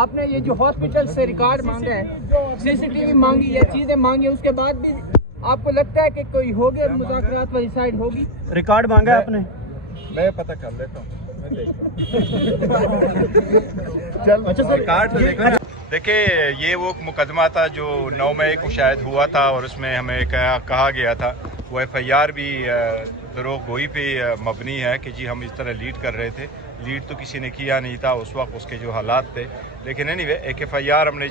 آپ نے یہ جو ہاسپٹل سے ریکارڈ مانگا ہے, CCTV مانگی ہے, چیزیں مانگی, اس کے بعد بھی آپ کو لگتا ہے کہ کوئی ہوگی مذاکرات والی سائڈ ہوگی؟ ریکارڈ مانگا ہے آپ نے؟ میں پتہ کر لیتا ہوں. دیکھیے یہ وہ مقدمہ تھا جو 9 مئی کو شاید ہوا تھا, اور اس میں ہمیں کہا گیا تھا, وہ FIR بھی دروغ گوئی پہ مبنی ہے کہ جی ہم اس طرح لیڈ کر رہے تھے. لیڈ تو کسی نے کیا نہیں تھا اس وقت, اس کے جو حالات تھے. لیکن اینی وے ایک FIR ہم نے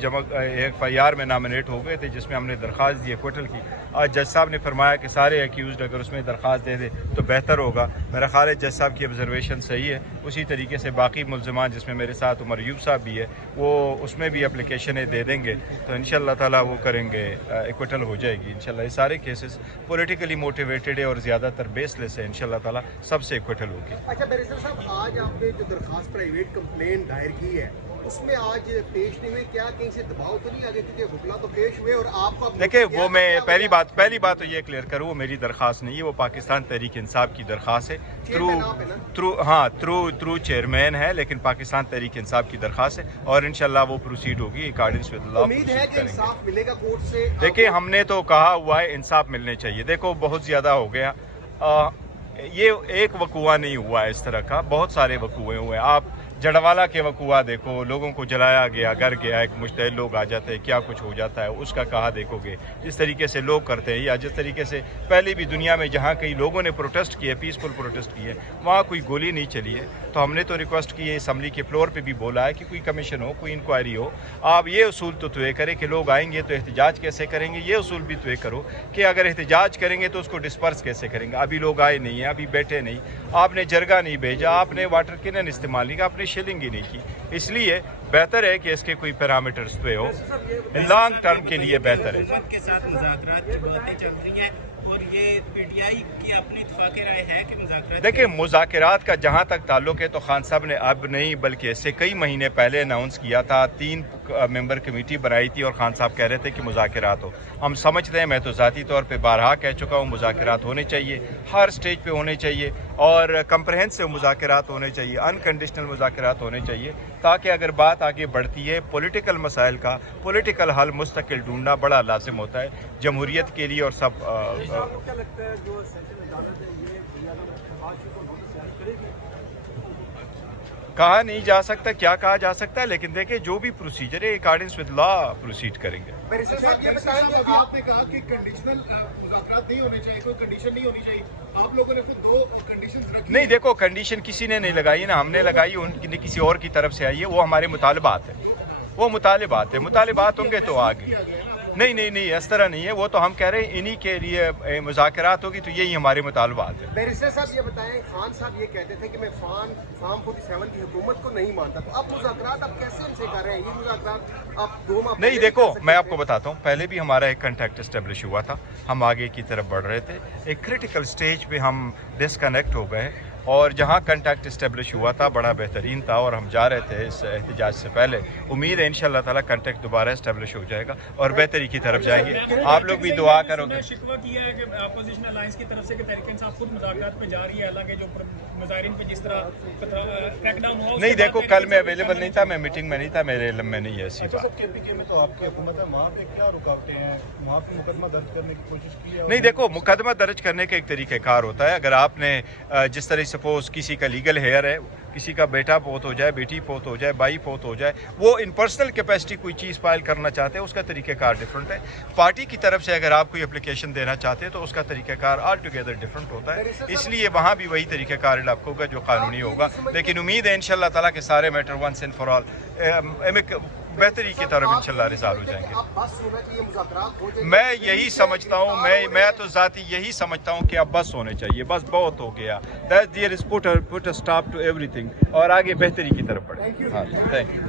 FIR میں نامنیٹ ہو گئے تھے, جس میں ہم نے درخواست دی ایکویٹل کی. آج جج صاحب نے فرمایا کہ سارے ایکیوزڈ اگر اس میں درخواست دے دے تو بہتر ہوگا. میرا خیال ہے جج صاحب کی آبزرویشن صحیح ہے. اسی طریقے سے باقی ملزمان جس میں میرے ساتھ عمر ایوب صاحب بھی ہے, وہ اس میں بھی اپلیکیشنیں دے دیں گے, تو انشاءاللہ تعالیٰ وہ کریں گے, ایکویٹل ہو جائے گی انشاءاللہ. یہ سارے کیسز پولیٹیکلی موٹیویٹڈ ہے اور زیادہ تر بیس لیس ہے, انشاءاللہ تعالیٰ سب سے ایکویٹل ہوگی. اچھا بیرسٹر صاحب, آج آپ نے جو درخواست پرائیویٹ کمپلین دائر کی ہے اس میں آج پیش نہیں ہوئے, کیا کہیں سے دباؤ تو نہیں آگے؟ کیونکہ حکلا تو پیش ہوئے اور آپ کو دیکھیں, وہ میں پہلی بات تو یہ کلیئر کروں, وہ میری درخواست نہیں ہے, وہ پاکستان تحریک انصاف کی درخواست ہے. تھرو چیئرمین ہے, لیکن پاکستان تحریک انصاف کی درخواست ہے, اور انشاءاللہ وہ پروسیڈ ہوگی اکارڈنس ود لا. امید ہے کہ انصاف ملے گا کورٹ سے. دیکھیں, ہم نے تو کہا ہوا ہے انصاف ملنے چاہیے. دیکھو بہت زیادہ ہو گیا, یہ ایک وقوع نہیں ہوا ہے اس طرح کا, بہت سارے وقوعے ہوئے. آپ جڑوالا کے وقوع دیکھو, لوگوں کو جلایا گیا, گھر گیا, ایک مشتعل لوگ آ جاتے ہیں, کیا کچھ ہو جاتا ہے, اس کا کہا دیکھو گے. جس طریقے سے لوگ کرتے ہیں, یا جس طریقے سے پہلے بھی دنیا میں جہاں کئی لوگوں نے پروٹیسٹ کیے, پیسفل پروٹیسٹ کیے, وہاں کوئی گولی نہیں چلی ہے. تو ہم نے تو ریکویسٹ کی ہے, اسمبلی کے فلور پہ بھی بولا ہے کہ کوئی کمیشن ہو, کوئی انکوائری ہو. آپ یہ اصول تو طے کریں کہ لوگ آئیں گے تو احتجاج کیسے کریں گے, یہ اصول بھی طے کرو کہ اگر احتجاج کریں گے تو اس کو ڈسپرس کیسے کریں گے. ابھی لوگ آئے نہیں ہیں, ابھی بیٹھے نہیں, آپ نے جرگہ نہیں بھیجا, آپ نے واٹر کینن استعمال نہیں کیا, آپ نے شیلنگ ہی نہیں کی. اس لیے بہتر ہے کہ اس کے کوئی پیرامیٹرز پہ ہو, لانگ ٹرم کے لیے بہتر ہے. کے ساتھ مذاکرات کی باتیں چل رہی ہیں, اور یہ PTI کی اپنی اتفاق رائے ہے کہ مذاکرات. دیکھیں, مذاکرات کا جہاں تک تعلق ہے تو خان صاحب نے اب نہیں بلکہ اس سے کئی مہینے پہلے اناؤنس کیا تھا, 3 ممبر کمیٹی بنائی تھی, اور خان صاحب کہہ رہے تھے کہ مذاکرات ہو. ہم سمجھتے ہیں, میں تو ذاتی طور پہ بارہا کہہ چکا ہوں, مذاکرات ہونے چاہیے, ہر سٹیج پہ ہونے چاہیے, اور کمپریہنسو مذاکرات ہونے چاہیے, انکنڈیشنل مذاکرات ہونے چاہیے, تاکہ اگر بات آگے بڑھتی ہے پولیٹیکل مسائل کا پولیٹیکل حل مستقل ڈھونڈنا بڑا لازم ہوتا ہے جمہوریت کے لیے. اور سب کہا نہیں جا سکتا, کیا کہا جا سکتا ہے, لیکن دیکھیں جو بھی پروسیجر ہے اکارڈنس ود لا پروسیڈ کریں گے. بیرسٹر صاحب یہ بتائیں کہ آپ نے کہا کہ کنڈیشنل مذاکرات نہیں ہونے چاہیے, کوئی کنڈیشن نہیں ہونی چاہیے, آپ لوگوں نے خود 2 کنڈیشنز رکھی. نہیں, دیکھو کنڈیشن کسی نے نہیں لگائی نا, ہم نے لگائی, ان کی کسی اور کی طرف سے آئی ہے, وہ ہمارے مطالبات ہیں, وہ مطالبات ہیں, مطالبات ہوں گے تو آگے. نہیں, اس طرح نہیں ہے, وہ تو ہم کہہ رہے ہیں انہی کے لیے مذاکرات ہوگی, تو یہی ہمارے مطالبات ہیں. بیرسٹر صاحب یہ بتائیں, خان صاحب یہ کہتے تھے کہ میں فارم 47 کی حکومت کو نہیں مانتا, تو اب مذاکرات آپ کیسے ان سے کر رہے ہیں؟ یہ مذاکرات آپ 2 ماہ نہیں, دیکھو میں آپ کو بتاتا ہوں, پہلے بھی ہمارا ایک کنٹیکٹ اسٹیبلش ہوا تھا, ہم آگے کی طرف بڑھ رہے تھے, ایک کریٹیکل سٹیج پہ ہم ڈسکنیکٹ ہو گئے, اور جہاں کنٹیکٹ اسٹیبلش ہوا تھا بڑا بہترین تھا, اور ہم جا رہے تھے اس احتجاج سے پہلے. امید ہے انشاءاللہ تعالیٰ کنٹیکٹ دوبارہ اسٹیبلش ہو جائے گا اور بہتری کی طرف جائیں گے. آپ لوگ بھی دعا کرو گے. شکوہ کیا ہے کہ اپوزیشن الائنس کی طرف سے کہ تحریک انصاف خود مذاکرات پہ جا رہی ہے, حالانکہ جو مظاہرین پہ جس طرح کریک ڈاؤن ہوا. نہیں, دیکھو کل میں اویلیبل نہیں تھا, میں میٹنگ میں نہیں تھا, میرے علم میں نہیں ہے ایسی بات. KPK میں تو آپ کی حکومت ہے, وہاں پہ کیا رکاوٹیں ہیں, وہاں پہ مقدمہ درج کرنے کی کوشش کی ہے؟ نہیں, دیکھو مقدمہ درج کرنے کا ایک طریقہ کار ہوتا ہے. اگر آپ نے جس طرح سپوز کسی کا لیگل ہیئر ہے, کسی کا بیٹا فوت ہو جائے, بیٹی فوت ہو جائے, بھائی فوت ہو جائے, وہ ان پرسنل کیپیسٹی کوئی چیز فائل کرنا چاہتے ہیں, اس کا طریقہ کار ڈفرنٹ ہے. پارٹی کی طرف سے اگر آپ کوئی اپلیکیشن دینا چاہتے ہیں تو اس کا طریقہ کار آل ٹوگیدر ڈفرنٹ ہوتا ہے, اس لیے وہاں بھی وہی طریقہ کار اڈاپٹ ہوگا جو قانونی ہوگا. لیکن امید ہے انشاءاللہ تعالیٰ کے سارے matter once and for all بہتری کی طرف انشاءاللہ ریزالو ہو جائیں گے. میں یہی سمجھتا ہوں, میں تو ذاتی یہی سمجھتا ہوں کہ اب بس ہونے چاہیے, بس بہت ہو گیا. That there is put a stop to everything, اور آگے بہتری کی طرف بڑھیں. ہاں, تھینک یو.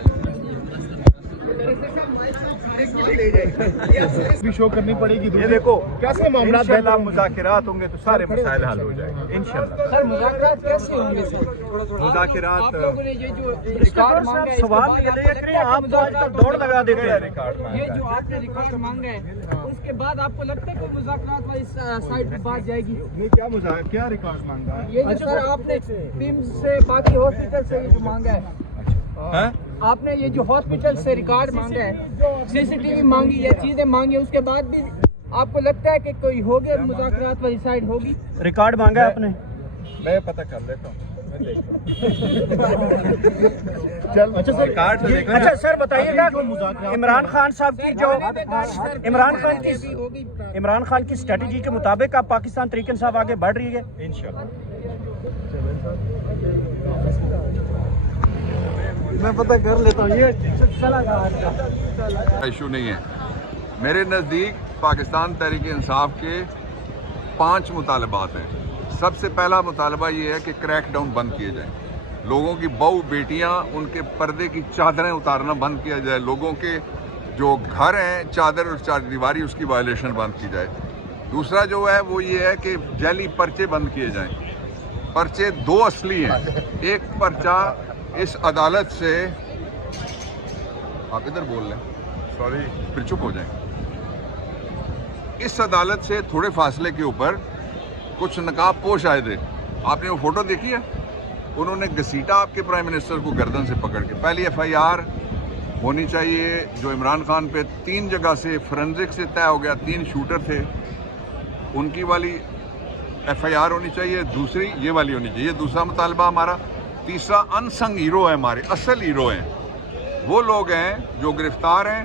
بھی شو کرنی پڑے گی. یہ دیکھو کیسے معاملات انشاءاللہ مذاکرات ہوں گے تو سارے مسائل حل ہو جائیں گے انشاءاللہ. سر مذاکرات کیسے ہوں گے سر؟ مذاکرات آپ لوگوں نے یہ جو ریکارڈ مانگا ہے, سوال یہ کریں, آپ تو آج تک دوڑ لگا دیتے ہیں. یہ جو آپ نے ریکارڈ مانگا ہے, اس کے بعد آپ کو لگتا ہے کوئی مذاکرات والی سائڈ پہ بات جائے گی؟ کیا ریکارڈ مانگا ہے؟ یہ جو سر آپ نے ٹیم سے باقی ہاسپٹل سے یہ جو مانگا ہے, آپ نے یہ جو ہاسپٹل سے ریکارڈ مانگا ہے, CCTV مانگی ہے, چیزیں مانگی ہیں, اس کے بعد بھی آپ کو لگتا ہے کہ کوئی ہوگی مذاکرات والی سائڈ ہوگی؟ ریکارڈ مانگا ہے آپ نے؟ میں پتہ کر لیتا ہوں. اچھا سر بتائیے گا عمران خان صاحب کی جو عمران خان کی اسٹریٹجی کے مطابق اب پاکستان طریق انصاف آگے بڑھ رہی ہے انشاءاللہ. میں پتہ کر لیتا ہوں. یہ ایشو نہیں ہے. میرے نزدیک پاکستان تحریک انصاف کے 5 مطالبات ہیں. سب سے پہلا مطالبہ یہ ہے کہ کریک ڈاؤن بند کیے جائیں. لوگوں کی بہو بیٹیاں ان کے پردے کی چادریں اتارنا بند کیا جائے. لوگوں کے جو گھر ہیں چادر اور چار دیواری اس کی وائلیشن بند کی جائے. دوسرا جو ہے وہ یہ ہے کہ جعلی پرچے بند کیے جائیں. پرچے 2 اصلی ہیں. ایک پرچہ اس عدالت سے, آپ ادھر بول لیں سوری پھر چپ ہو جائیں, اس عدالت سے تھوڑے فاصلے کے اوپر کچھ نقاب پوش آئے تھے. آپ نے وہ فوٹو دیکھی ہے؟ انہوں نے گھسیٹا آپ کے پرائم منسٹر کو گردن سے پکڑ کے. پہلی FIR ہونی چاہیے جو عمران خان پہ 3 جگہ سے فورنزک سے طے ہو گیا, 3 شوٹر تھے, ان کی والی FIR ہونی چاہیے. دوسری یہ والی ہونی چاہیے. دوسرا مطالبہ ہمارا. تیسرا انسنگ ہیرو ہے, ہمارے اصل ہیرو ہیں, وہ لوگ ہیں جو گرفتار ہیں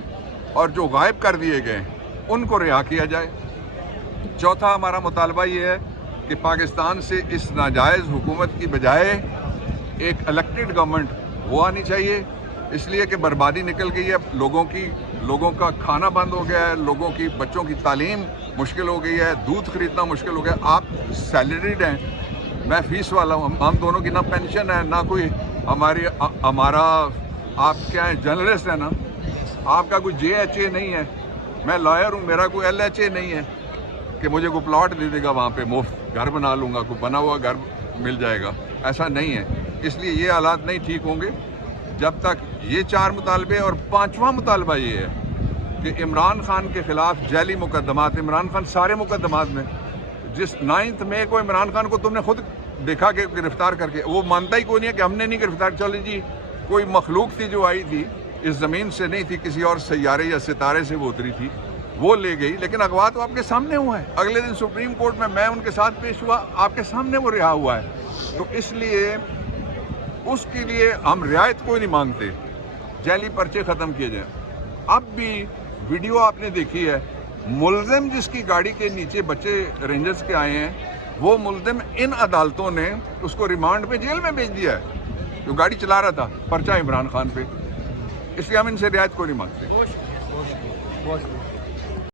اور جو غائب کر دیے گئے, ان کو رہا کیا جائے. چوتھا ہمارا مطالبہ یہ ہے کہ پاکستان سے اس ناجائز حکومت کی بجائے ایک الیکٹڈ گورنمنٹ وہ آنی چاہیے, اس لیے کہ بربادی نکل گئی ہے لوگوں کا کھانا بند ہو گیا ہے, لوگوں کی بچوں کی تعلیم مشکل ہو گئی ہے, دودھ خریدنا مشکل ہو گیا. آپ سیلریڈ ہیں, میں فیس والا ہوں, ہم دونوں کی نہ پینشن ہے نہ کوئی ہمارا آپ کیا ہیں جرنلسٹ ہے نا, آپ کا کوئی JHA نہیں ہے. میں لائر ہوں, میرا کوئی LHA نہیں ہے کہ مجھے کوئی پلاٹ دے دے گا وہاں پہ مفت گھر بنا لوں گا, کوئی بنا ہوا گھر مل جائے گا, ایسا نہیں ہے. اس لیے یہ حالات نہیں ٹھیک ہوں گے جب تک یہ 4 مطالبے. اور 5واں مطالبہ یہ ہے کہ عمران خان کے خلاف جعلی مقدمات, عمران خان سارے مقدمات میں, جس 9 مئی کو عمران خان کو تم نے خود دیکھا کہ گرفتار کر کے, وہ مانتا ہی کوئی نہیں ہے کہ ہم نے نہیں گرفتار. چلے جی کوئی مخلوق تھی جو آئی تھی, اس زمین سے نہیں تھی, کسی اور سیارے یا ستارے سے وہ اتری تھی, وہ لے گئی. لیکن اغوا تو آپ کے سامنے ہوا ہے. اگلے دن سپریم کورٹ میں ان کے ساتھ پیش ہوا, آپ کے سامنے وہ رہا ہوا ہے. تو اس لیے اس کے لیے ہم رعایت کوئی نہیں مانگتے. جعلی پرچے ختم کیے جائیں. اب بھی ویڈیو آپ نے دیکھی ہے, ملزم جس کی گاڑی کے نیچے بچے رینجرز کے آئے ہیں, وہ ملزم ان عدالتوں نے اس کو ریمانڈ پہ جیل میں بھیج دیا ہے, جو گاڑی چلا رہا تھا پرچہ عمران خان پہ. اس لیے ہم ان سے رعایت کوئی نہیں مانگتے.